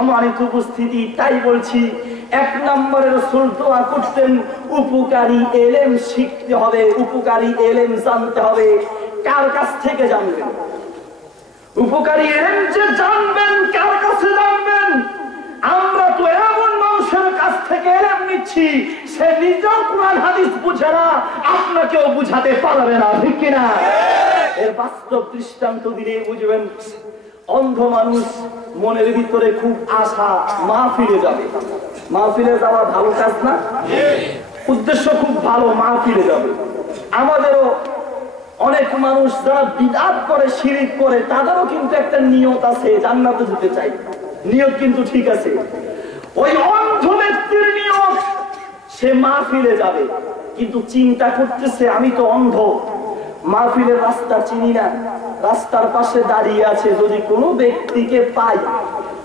সম্মানিত উপস্থিতি, তাই বলছি, এক নম্বরে রসুল দোয়া করতেন, উপকারী এলেম শিখতে হবে, উপকারী এলেম জানতে হবে। কার কাছ থেকে জানবেন? উপকারী এলেম যে জানবেন, কার কাছে জানবেন? আমরা তো এমন মানুষের কাছ থেকে এলেম নিচ্ছি, সে নিজেও কোরআন, হাদিস বুঝে না, আপনাকেও বুঝাতে পারবে না, ঠিক কিনা? এর বাস্তব দৃষ্টান্ত দিলে বুঝবেন। অন্ধ মানুষ মনের ভিতরে খুব আশা মা ফিরে যাবে। মা ফিরে যাওয়া ভালো কাজ না? উদ্দেশ্য খুব ভালো মা ফিরে যাবে। আমাদেরও অনেক মানুষ যারা বিদাত করে, শিরিক করে, তাদেরও কিন্তু একটা নিয়ত আছে, জান্নাতে যেতে চাই। নিয়ত কিন্তু ঠিক আছে। ওই অন্ধ ব্যক্তির নিয়ত, সে মা ফিরে যাবে। কিন্তু চিন্তা করতেছে, আমি তো অন্ধ। মাহফিলের রাস্তা চিনি না। রাস্তার পাশে দাঁড়িয়ে আছে, যদি কোনো ব্যক্তিকে পাই,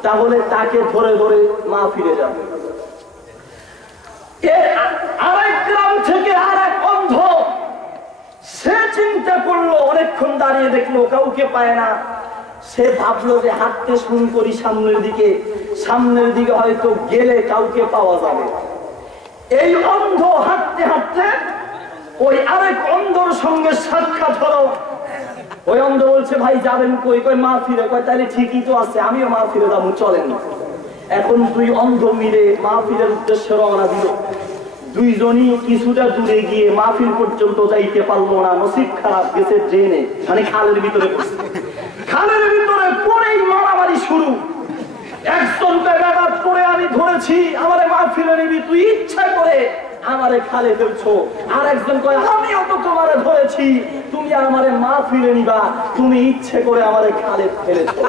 তাহলে তাকে ধরে ধরে মা ফিরে যাবে। করল, অনেকক্ষণ দাঁড়িয়ে দেখল, কাউকে পায় না। সে ভাবলো যে হাঁটতে করি সামনের দিকে। সামনের দিকে হয়তো গেলে কাউকে পাওয়া যাবে। এই অন্ধ হাঁটতে হাঁটতে ওই অন্ধর সঙ্গে সাক্ষাৎ ওই অন্ধ বলছে, ভাই, যাবেন কই? কই, মা ফিরে। কয় তাহলে ঠিকই তো আছে, আমিও মা ফিরে যাব, চলেন। এখন দুই অন্ধ মিলে মা ফিরের উদ্দেশ্যে রওনা দিল। দুইজনই কিছুটা দূরে গিয়ে মাহফিল পর্যন্ত যাইতে পারল না, নসিব খারাপ গেছে ট্রেনে মানে খালের ভিতরে খালের ভিতরে পরেই মারামারি শুরু। একজনকে ব্যাপার করে আমি ধরেছি, আমারে মাহফিলে নিবি, তুই ইচ্ছা করে আমারে খালে ফেলছো। আর একজন কয়, আমিও তো তোমারে ধরেছি। তুমি আমারে মা ফিরে নিবা। তুমি ইচ্ছে করে আমারে খালে ফেলেছো।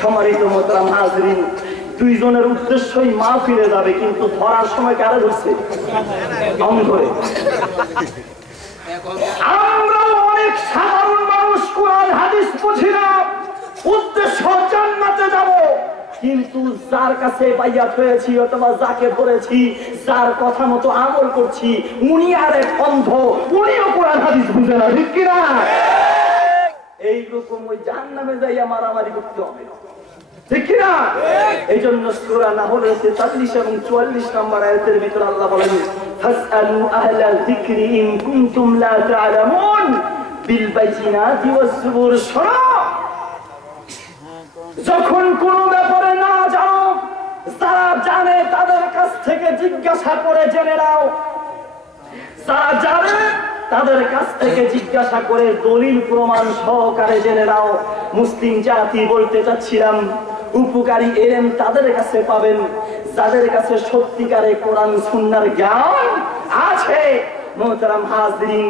সম্মানিত মোতরাম হাজরিন, দুইজনের উদ্দেশ্যই মা ফিরে যাবে, কিন্তু ধরার সময় কারে ধরছে? অন্ধরে। আমরা অনেক সাধারণ মানুষ, কোরআন, হাদিস বুঝি উদ্দেশ্য জান্নাতে যাব। কিন্তু যার কাছে বাইয়াত হয়েছি অথবা যাকে ধরেছি, যার কথা মতো আমল করছি, উনি আর এক অন্ধ, উনিও কোরআন হাদিস বুঝে না, ঠিক কিনা? এইরকম ওই জাহান্নামে যাইয়া মারামারি করতে হবে। ঠিক এই জন্য সুরা না হলে এবং চুয়াল্লিশ নম্বর আয়াতের ভিতরে আল্লাহ বলেন যিকরি ইন কুনতুম লা তা'লামুন বিল বাইজিনাতি ওয়াস জুবুর যখন কোন জানো যারা জানে তাদের কাছ থেকে জিজ্ঞাসা করে জেনে নাও। যারা জানে তাদের কাছ থেকে জিজ্ঞাসা করে দলিল প্রমাণ সহকারে জেনে নাও। মুসলিম জাতি বলতে চাচ্ছিলাম উপকারী এলেম তাদের কাছে পাবেন। যাদের কাছে সত্যিকারে কোরআন, সুন্নার জ্ঞান আছে, মোহতারাম হাজরিন,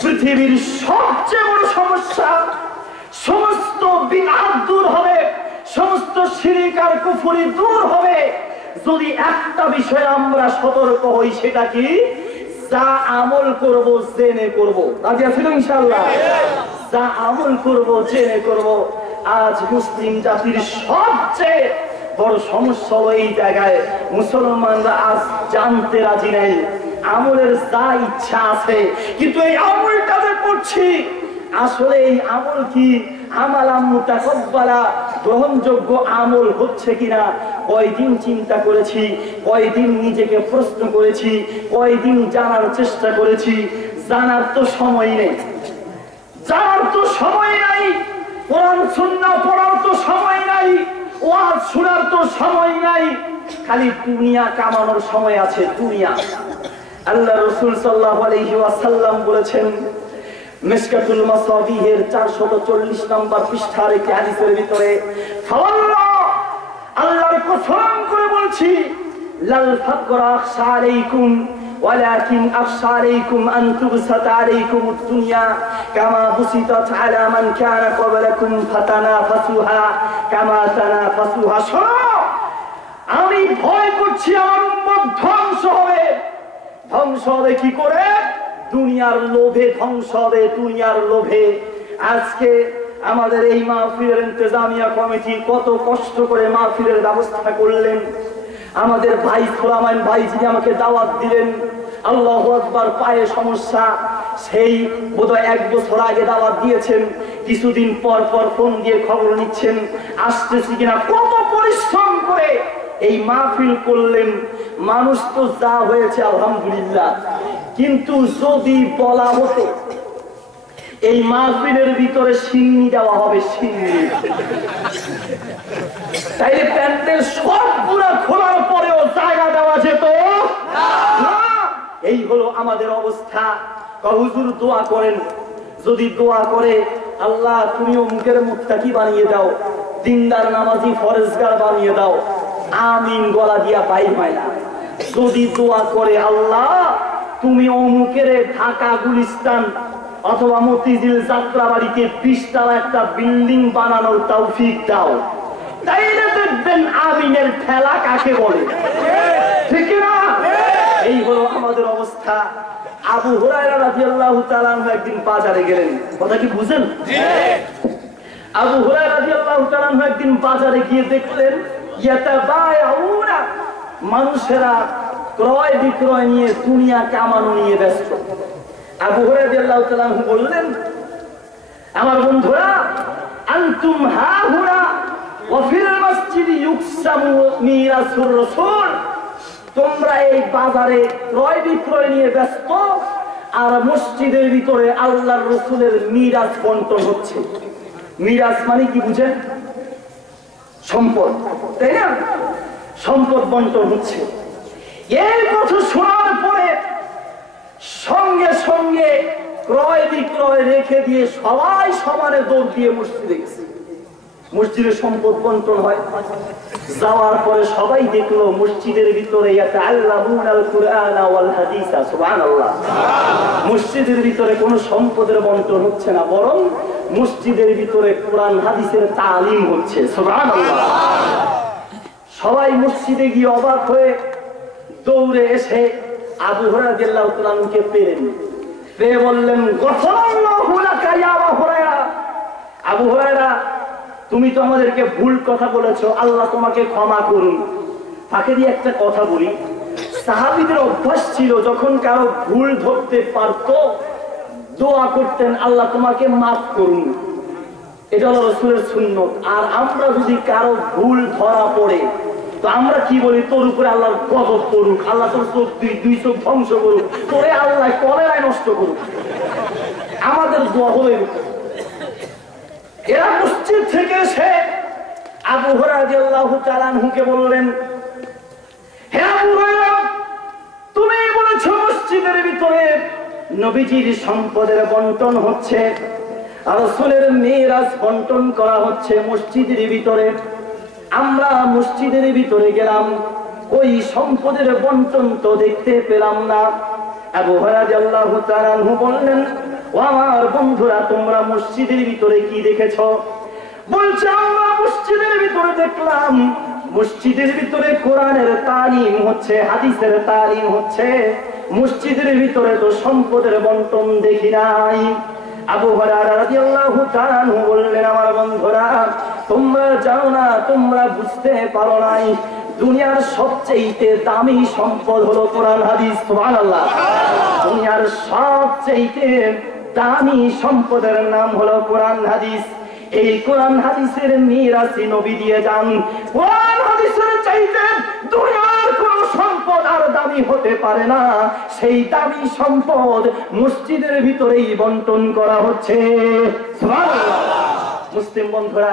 পৃথিবীর সবচেয়ে বড় সমস্যা, সমস্ত বিনাদ দূর হবে। শিরিকার কুফুরি দূর হবে। যদি একটা আমরা সতর্ক হই, সেটা কি? যা আমল করব, জেনে করব। রাজি আছেন ইনশাল্লাহ যা আমল করব, জেনে করব। আজ মুসলিম জাতির সবচেয়ে বড় সমস্যা হলো এই জায়গায়। মুসলমানরা আজ জানতে রাজি নাই। আমলের যা ইচ্ছা আছে। কিন্তু এই আমলটা যে করছি, আসলে এই আমল কি? আমালাম মুতাকব্বালা। গ্রহণযোগ্য আমল হচ্ছে কিনা? কয়দিন চিন্তা করেছি, কয়দিন নিজেকে প্রশ্ন করেছি, কয়দিন জানার চেষ্টা করেছি, জানার তো সময় নেই। জানার তো সময় নাই, কোরআন, সুন্নাহ পড়ার তো সময় নাই, ওয়াজ শোনার তো সময় নাই, খালি দুনিয়া কামানোর সময় আছে, দুনিয়া। আল্লাহ রসুল সাল্লাহ আলাইহি ওয়াসাল্লাম বলেছেন মিশকাতুল মাসাবিহের 440 নম্বর পৃষ্ঠার একটি হাদিসের ভিতরে ফাওয়াল্লাহ আল্লাহর কসম করে বলছি লাল ফাকরা আখশা আলাইকুম ولكن أخشى عليكم أن تبسط عليكم الدنيا كما بسطت على من كان قبلكم فتنافسوها كما تنافسوها শোনো আমি ভয় করছি আমার উম্মত ধ্বংস হবে ধ্বংস হবে কি করে দুনিয়ার লোভে ধ্বংস হবে, দুনিয়ার লোভে। আজকে আমাদের এই মাহফিলের ইন্তজামিয়া কমিটি কত কষ্ট করে মাহফিলের ব্যবস্থা করলেন। আমাদের ভাই সোলামান ভাই যিনি আমাকে দাওয়াত দিলেন, আল্লাহ আকবার পায়ে সমস্যা, সেই বোধহয় এক বছর আগে দাওয়াত দিয়েছেন, কিছুদিন পর পর ফোন দিয়ে খবর নিচ্ছেন, আসতেছি কিনা, কত পরিশ্রম করে এই মাহফিল করলেন। মানুষ তো যা হয়েছে, আলহামদুলিল্লাহ। কিন্তু যদি বলা হতো, এই মাহফিলের ভিতরে সিন্নি দেওয়া হবে সিন্নি। তাইলে প্যান্টের সব পুরা খোলার পরেও জায়গা দেওয়া যেত? এই হলো আমাদের অবস্থা। হুজুর দোয়া করেন। যদি দোয়া করে, আল্লাহ তুমি মুখের মুখটা কি বানিয়ে দাও? দিনদার নামাজি ফরেজগার বানিয়ে দাও। আমিন গলা দিয়া পাই হয় না যদি দোয়া করে আল্লাহ তুমি অমুকের ঢাকা গুলিস্তান অথবা মতিঝিল যাত্রাবাড়িতে বিশতলা একটা বিল্ডিং বানানোর তৌফিক দাও। তাইলে দেখবেন আমিনের ঠেলা কাকে বলে। ঠিক না? এই হলো আমাদের অবস্থা। আবু হুরায়রা রাদিয়াল্লাহু তাআলা একদিন বাজারে গেলেন। কথা কি বুঝেন? আবু হুরায়রা রাদিয়াল্লাহু তাআলা একদিন বাজারে গিয়ে দেখলেন ইয়াতাবায়াউনা মানুষেরা ক্রয় বিক্রয় নিয়ে দুনিয়া কামানো নিয়ে ব্যস্ত। আবু হুরায়রা রাদিয়াল্লাহু বললেন, আমার বন্ধুরা, আনতুম হা হুরা ওয়াফিল মসজিদি ইউকসামু তোমরা এই বাজারে ক্রয় বিক্রয় নিয়ে ব্যস্ত আর মসজিদের ভিতরে আল্লাহর রসুলের মিরাজ বন্টন হচ্ছে। মিরাজ মানে কি বুঝেন? সম্পদ, তাই না? সম্পদ বন্টন হচ্ছে। এই কথা শোনার পরে সঙ্গে সঙ্গে ক্রয় বিক্রয় রেখে দিয়ে সবাই সমানে দৌড় দিয়ে মসজিদে গেছে। মসজিদের সম্পদ বন্টন হয়। যাওয়ার পরে সবাই দেখল মসজিদের ভিতরে মসজিদের ভিতরে কোনো সম্পদের বন্টন হচ্ছে না, বরং মসজিদের ভিতরে কোরআন, হাদিসের তালিম হচ্ছে সবাই মসজিদে গিয়ে অবাক হয়ে দৌড়ে এসে আবু হুরায়রাদিয়াল্লাহু তাআলাকে পেলেন পেয়ে বললেন আবু হুরায়রা, তুমি তো আমাদেরকে ভুল কথা বলেছ, আল্লাহ তোমাকে ক্ষমা করুন। তাকে দিয়ে একটা কথা বলি। সাহাবিদের অভ্যাস ছিল, যখন কারও ভুল ধরতে পারতো, দোয়া করতেন, আল্লাহ তোমাকে মাফ করুন। এটা হলো রসুলের সুন্নত। আর আমরা যদি কারও ভুল ধরা পড়ে তো আমরা কি বলি? তোর উপরে আল্লাহর গজব করুক আল্লাহ তোর চোখ দুই চোখ ধ্বংস করুক, তোরে আল্লাহ কলেরায় নষ্ট করুক। আমাদের দোয়া এরা মসজিদ থেকে এসে আবু হরাদিয়াল্লাহু তাআলাহুকে বললেন, হে আবু তুমি বলেছ মসজিদের ভিতরে নবীজির সম্পদের বন্টন হচ্ছে, আর রাসূলের মিরাজ বন্টন করা হচ্ছে মসজিদের ভিতরে। আমরা মসজিদের ভিতরে গেলাম, ওই সম্পদের বন্টন তো দেখতে পেলাম না। আবু হরাদিয়াল্লাহু তাআলাহু বললেন, ও আমার বন্ধুরা, তোমরা মসজিদের ভিতরে কি দেখেছ? বলছে, আমরা মসজিদের ভিতরে দেখলাম, মসজিদের ভিতরে কোরআনের তালিম হচ্ছে, হাদিসের তালিম হচ্ছে। মসজিদের ভিতরে তো সম্পদের বন্টন দেখি নাই। আবু হরারা বললেন, আমার বন্ধুরা তোমরা যাও না, তোমরা বুঝতে পারো নাই, দুনিয়ার সবচেয়ে দামি সম্পদ হলো কোরআন, হাদিস, সুবহানাল্লাহ। দুনিয়ার সবচেয়ে দামি সম্পদের নাম হলো কোরআন, হাদিস। এই কোরআন, হাদিসের মিরাসি নবী দিয়ে যান। কোরআন, হাদিসের চাইতে দুনিয়ার কোন সম্পদ আর দামি হতে পারে না। সেই দামি সম্পদ মসজিদের ভিতরেই বন্টন করা হচ্ছে। মুসলিম বন্ধুরা